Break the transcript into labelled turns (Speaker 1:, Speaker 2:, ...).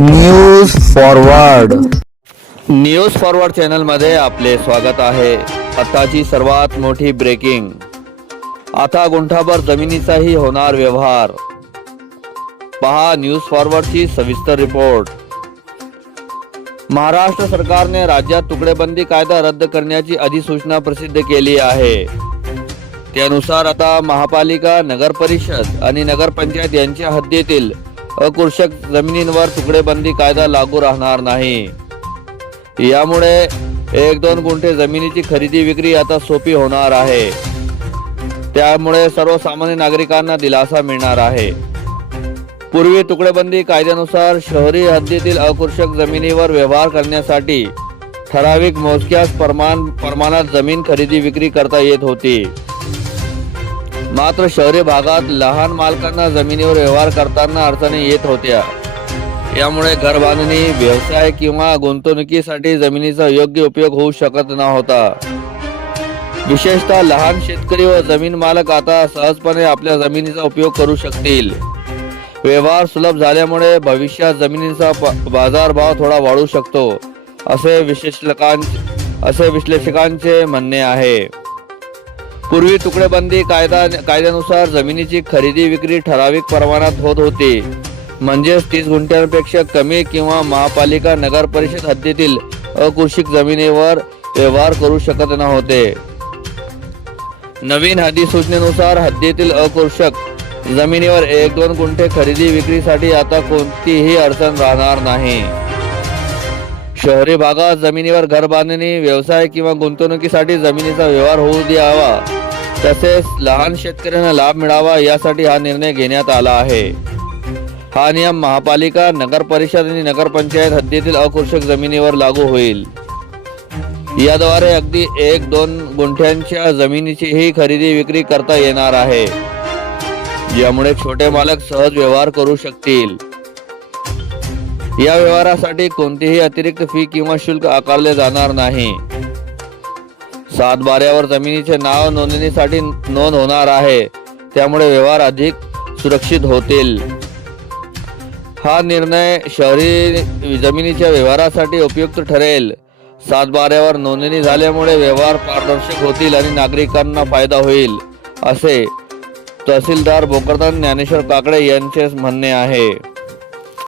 Speaker 1: News forward
Speaker 2: news forward चॅनलमध्ये आपले स्वागत आहे. आताची सर्वात मोठी ब्रेकिंग आता गुंठाभर जमिनीचाही होणार व्यवहार. पहा न्यूज फॉरवर्डची सविस्तर रिपोर्ट महाराष्ट्र सरकारने राज्यात तुकडेबंदी कायदा रद्द करण्याची अधिसूचना प्रसिद्ध केली आहे. त्यानुसार आता महापालिका नगर परिषद आणि नगरपंचायत यांच्या हद्दीतील अकृषक जमिनींवर तुकडेबंदी कायदा लागू राहणार नाही. यामुळे एक दोन गुंठे जमिनीची खरेदी विक्री आता सोपी होणार आहे. त्यामुळे सर्वसामान्य नागरिकांना दिलासा मिळणार आहे. पूर्वी तुकडेबंदी कायद्यानुसार शहरी हद्दीतील अकृषक जमिनीवर व्यवहार करण्यासाठी ठराविक मोजक्याच प्रमाण प्रमाणात जमीन खरेदी विक्री करता येत होती. मात्र शहरी भागात लहान मालकांना जमिनीवर व्यवहार करताना अडचणी येत होत्या. यामुळे घर बांधणी व्यवसाय किंवा गुंतवणुकीसाठी जमिनीचा योग्य उपयोग होऊ शकत नव्हता. विशेषतः लहान शेतकरी व जमीन मालक आता सहजपणे आपल्या जमिनीचा उपयोग करू शकतील. व्यवहार सुलभ झाल्यामुळे भविष्यात जमिनीचा बाजारभाव थोडा वाढू शकतो असे विश्लेषकां असे विश्लेषकांचे म्हणणे आहे. पूर्वी तुकडेबंदी कायदा कायद्यानुसार जमिनीची खरेदी विक्री ठराविक प्रमाणात होत होती. म्हणजेच तीस गुंठ्यांपेक्षा कमी किंवा महापालिका नगर परिषद हद्दीतील अकृषिक जमिनीवर व्यवहार करू शकत नव्हते. नवीन अधिसूचनेनुसार हद्दीतील अकृषक जमिनीवर एक दोन गुंठे खरेदी विक्रीसाठी आता कोणतीही अडचण राहणार नाही. शहरी भागात जमिनीवर घर बांधणी व्यवसाय किंवा गुंतवणुकीसाठी जमिनीचा व्यवहार होऊ द्यावा. तसेच लहान शेतकऱ्यांना लाभ मिळावा यासाठी हा निर्णय घेण्यात आला आहे. हा नियम महापालिका नगर परिषद आणि नगरपंचायत हद्दीतील अकृषक जमिनीवर लागू होईल. याद्वारे अगदी एक दोन गुंठ्यांच्या जमिनीचीही खरेदी विक्री करता येणार आहे. ज्यामुळे छोटे मालक सहज व्यवहार करू शकतील. या व्यवहारासाठी कोणतीही अतिरिक्त फी किंवा शुल्क आकारले जाणार नाही. सातबाऱ्यावर जमिनीचे नाव नोंदणीसाठी नोंद होणार आहे. त्यामुळे व्यवहार अधिक सुरक्षित होतील. हा निर्णय शहरी जमिनीच्या व्यवहारासाठी उपयुक्त ठरेल. सातबाऱ्यावर नोंदणी झाल्यामुळे व्यवहार पारदर्शक होतील आणि नागरिकांना फायदा होईल असे तहसीलदार बोकरदान ज्ञानेश्वर काकडे यांचे म्हणणे आहे.